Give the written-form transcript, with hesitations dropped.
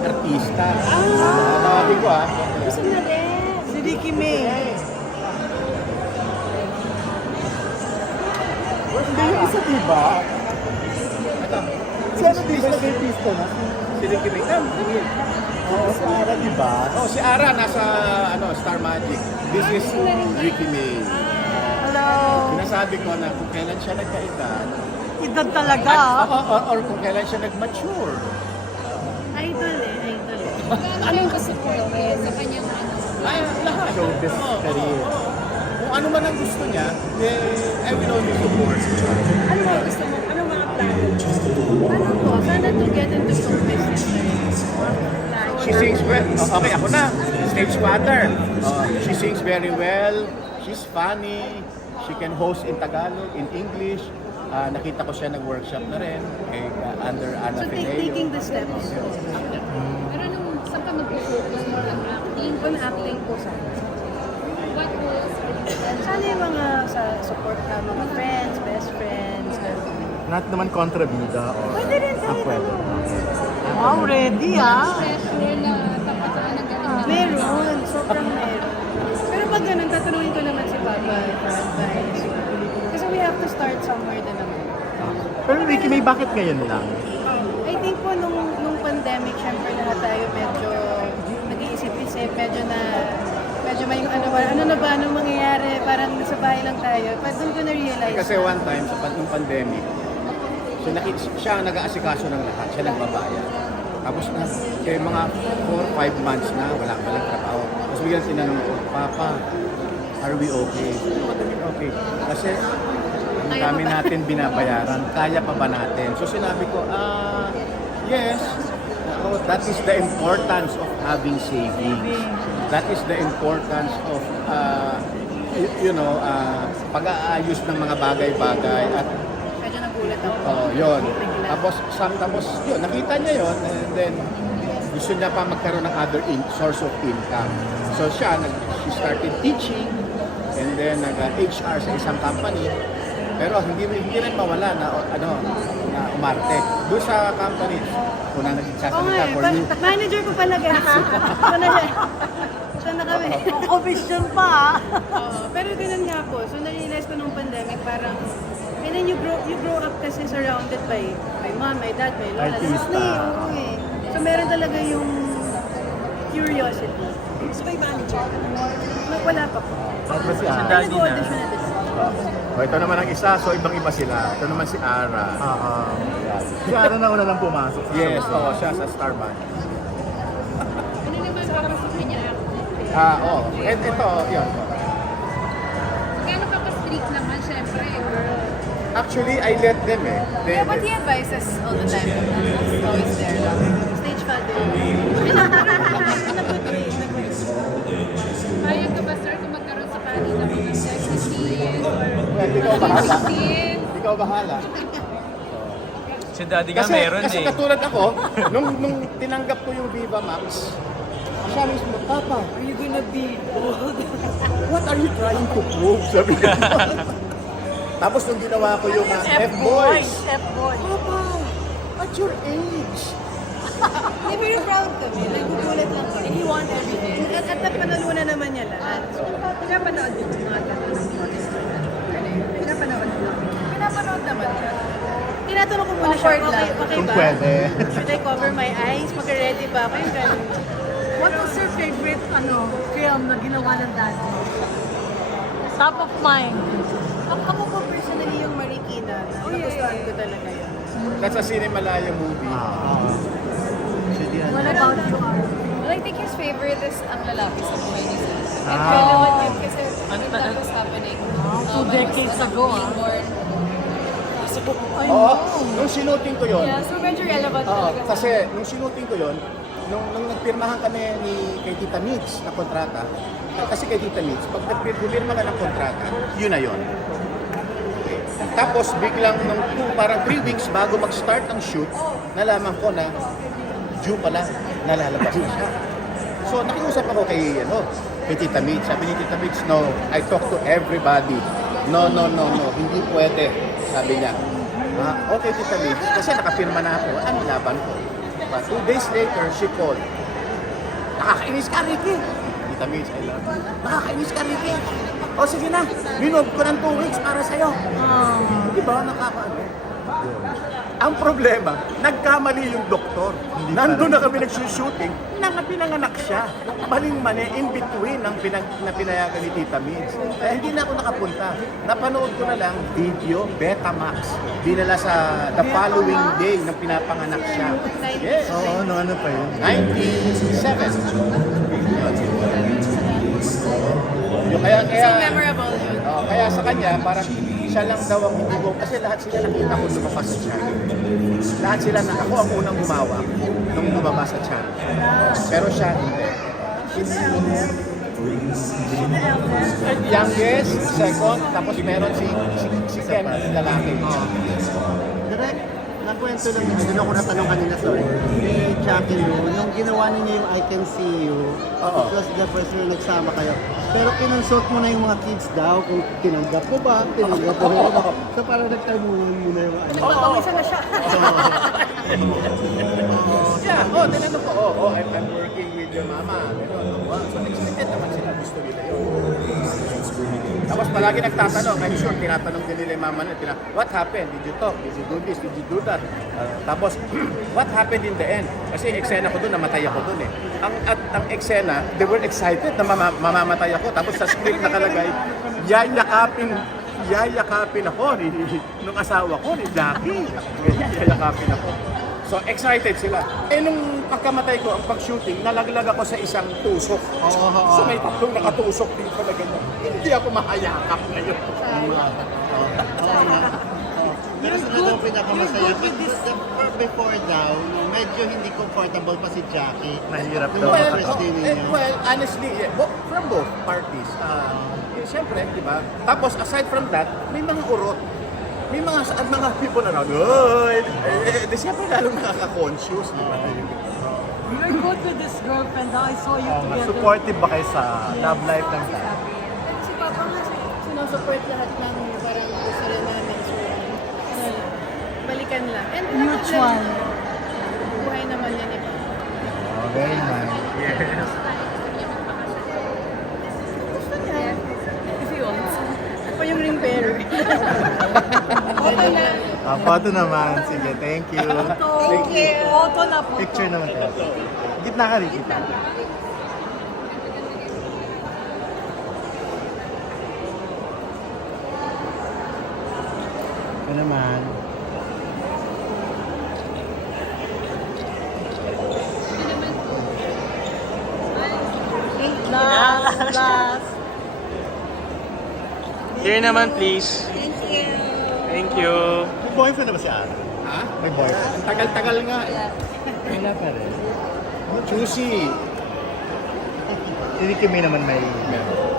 artista. Tawagin ko Gusto na din. Si Ricky May. Hindi yung isa, diba? Ito. Si ano diba naging pista na? Si Ricky May. Oo, si Ara diba? Oh, si Ara nasa Star Magic. This is Ricky May. Hello! Sinasabi ko na kung kailan siya nagkaedad, Edad talaga. or kung kailan siya nag-mature. Idol eh. Anong gusto mo gawin sa kanyang ano? Ay, lahat. Showbiz career. Kung ano man ang gusto niya, I will always support. Ano mo gusto mo? Ano mga plano? Ano po? Sana to get into show business na rin. She sings well. Oh, okay, ako na. Stage mother. She sings very well. She's funny. She can host in Tagalog, in English. Nakita ko siya nag-workshop na rin under Ana So Pineo. taking the steps. Pero nung saan ka mag-focus mo ng acting? On acting po sana. What roles? Sana yung mga sa support ka, mga friends, best friends. Not naman kontrabida or... Pwede rin tayo. Pwede. Wow, ready Pressure na dapat na nag-ano. Meron, sobrang meron. Pero pag ganun, tatanungin ko naman si Papa for advice. Kasi we have to start somewhere din naman. Pero Ricky May, bakit ngayon lang? I think po nung pandemic, syempre lahat tayo medyo nag-iisip-isip, medyo may ano na ba, anong mangyayari, parang nasa bahay lang tayo. But doon ko na-realize. Kasi one time, sa pandemic, siya ang nag-aasikaso ng lahat. Siya nagbabayad. Tapos na, kaya mga 4-5 months na, wala ka lang trabaho. Tapos biglang tinanong ko, Papa, are we okay? Okay. Kasi ang dami natin binabayaran, kaya pa ba natin? So sinabi ko, yes. That is the importance of having savings. That is the importance of, pag-aayos ng mga bagay-bagay at Medyo nagulat ako. yun. Tapos yun, nakita niya yun, and then gusto niya pa magkaroon ng other source of income. So she started teaching, and then nag-HR sa isang company. Pero hindi rin mawala na umarte. Doon sa company, unang nagsasalita for you. Manager ko pala guys. Siya na kami. Commission pa Pero ganun nga po. So na-realize ko nung pandemic, parang and then you grow up kasi surrounded by my mom, my dad, my lola. Artista. So meron talaga yung curiosity. So may manager ka na. Wala pa po. Tapos si Ay, Ara. nag-audition na din. Ito naman ang isa, so ibang-iba sila. Ito naman si Ara. Si Ara na una lang pumasok. Yes, siya sa Star Magic. Ano naman para sa kanya acting? And ito, yun. Gano'n ka pa-strict naman, syempre, girl. Actually, I let them Yeah, but he advises all the time. He's always there lang. Stage father. Payag ka ba, sir, kung magkaroon sa kanila ng mga sexy scenes or Well, ikaw bahala. scenes? Ikaw bahala. Si Daddy nga Kasi, meron kasi eh. katulad ako, nung tinanggap ko yung Viva Max, siya mismo, Papa, are you gonna be old? What are you trying to prove? Sabi niya. Tapos nung ginawa ko yung F-Boys, F-boy. Papa, at your age. Hindi, very proud kami. Nagugulat lang kami. He won everything. At panalunan naman niya lahat. So, pinapanood din yung mga tanong ng audience. Pinapanood naman. Pinapanood naman niya. Tinatanong ko muna siya, okay Kung ba? pwede. Should I cover my eyes? Magka-ready ba ako? Yung ganun. What was your favorite film na ginawa ng dad mo? Top of mind. Ako po personally yung Marikina. Nagustuhan ko talaga yun. That's a Cinemalaya movie. What about you, Art? Well, I think his favorite is Ang Lalaki sa Buhay ni Sir. Ah. And relevant yun kasi when that was happening. 2 decades ago, being born. Oo, nung sinuting ko yun, Yeah, so medyo relevant oo, talaga. kasi nung sinuting ko yun, nung nagpirmahan kami kay Tita Mitz na kontrata, kasi kay Tita Mitz, pag nagpirma ka ng kontrata, yun na yun. Tapos biglang parang 3 weeks bago mag-start ang shoot, nalaman ko na due pala, nalalabas na siya. So nakiusap ako kay Tita Mitz. Sabi ni Tita Mitz, no, I talk to everybody. No, hindi pwede. Sabi niya, okay Tita Mitz, kasi nakapirma na ako, ano laban ko? pa. 2 days later, she called. Nakakainis ka, Ricky. Tita Mitch, I love you. Nakakainis ka, Ricky. O sige na, minove ko ng 2 weeks para sa'yo. Di ba, nakakaano? Ang problema, nagkamali yung doktor. Nandun na kami nagsushooting, pinanganak siya. Maling-mali, in between ang pinayagan ni Tita Mitch. Kaya hindi na ako nakapunta. Napanood ko na lang video, Betamax. Dinala sa the following day nang pinapanganak siya. Yes. Oo, ano pa yun? 97. Yung kaya, So memorable yun. kaya sa kanya, parang siya lang daw ang hindi ko, kasi lahat sila nakita ko lumabas sa channel. Lahat sila na ako ang unang gumawa nung lumabas sa channel. Pero siya hindi. Youngest, second, tapos meron si Ken, lalaki. Direk, nakwento lang, ano ko natanong kanina, sorry. Ni Jackie Lou, nung ginawa niya yung I Can See You, Oo. it was the first time nagsama kayo. Pero kinonsult mo na yung mga kids daw kung tinanggap mo ba, tinanggap mo ba. So parang nagtabuhan mo na yung ano. Nagpapawisa na siya. Yeah, tinanong ko, I'm working with your mama. So expected naman sila, gusto nila yun. Tapos palagi nagtatanong, I'm sure tinatanong din nila yung mama nila, what happened? Did you talk? Did you do this? Did you do that? Tapos, what happened in the end? Kasi eksena ko doon, namatay ako doon eh. Ang eksena, they were excited na mamamatay ako. Tapos sa script nakalagay, yayakapin ako nung asawa ko, ni Jackie. Yayakapin ako. So excited sila. Nung pagkamatay ko, ang pag-shooting, nalaglag ako sa isang tusok. So may tatlong nakatusok dito na ganyan. Hindi ako mahayakap ngayon. Pero sa daw pinakamasaya, but before daw, medyo hindi comfortable pa si Jackie. Mahirap daw Well, Christine niya. well, honestly, from both parties. Siyempre, di ba? Tapos, aside from that, may mga urot. May mga people around, di siyempre lalong nakaka-conscious, di ba? You're good with this girlfriend. I saw you together. Supportive ba kayo sa love life ng dad? Si Papa nga sinusupport lahat ng parang gusto rin namin. So, balikan lang. And Mutual. buhay naman yan eh. Oh, very nice. Gusto niya. If he wants. Ako yung ring bearer. Okay na. Photo naman. Sige, thank you. Thank you. Photo na po. Picture naman tayo. Gitna ka rin, gitna. Ito naman. Last. Here naman, please. Thank you. May boyfriend na ba si Aaron? Ha? May boyfriend. Ang tagal-tagal nga. Wala pa rin. Choosy. Si Ricky May naman may... Meron.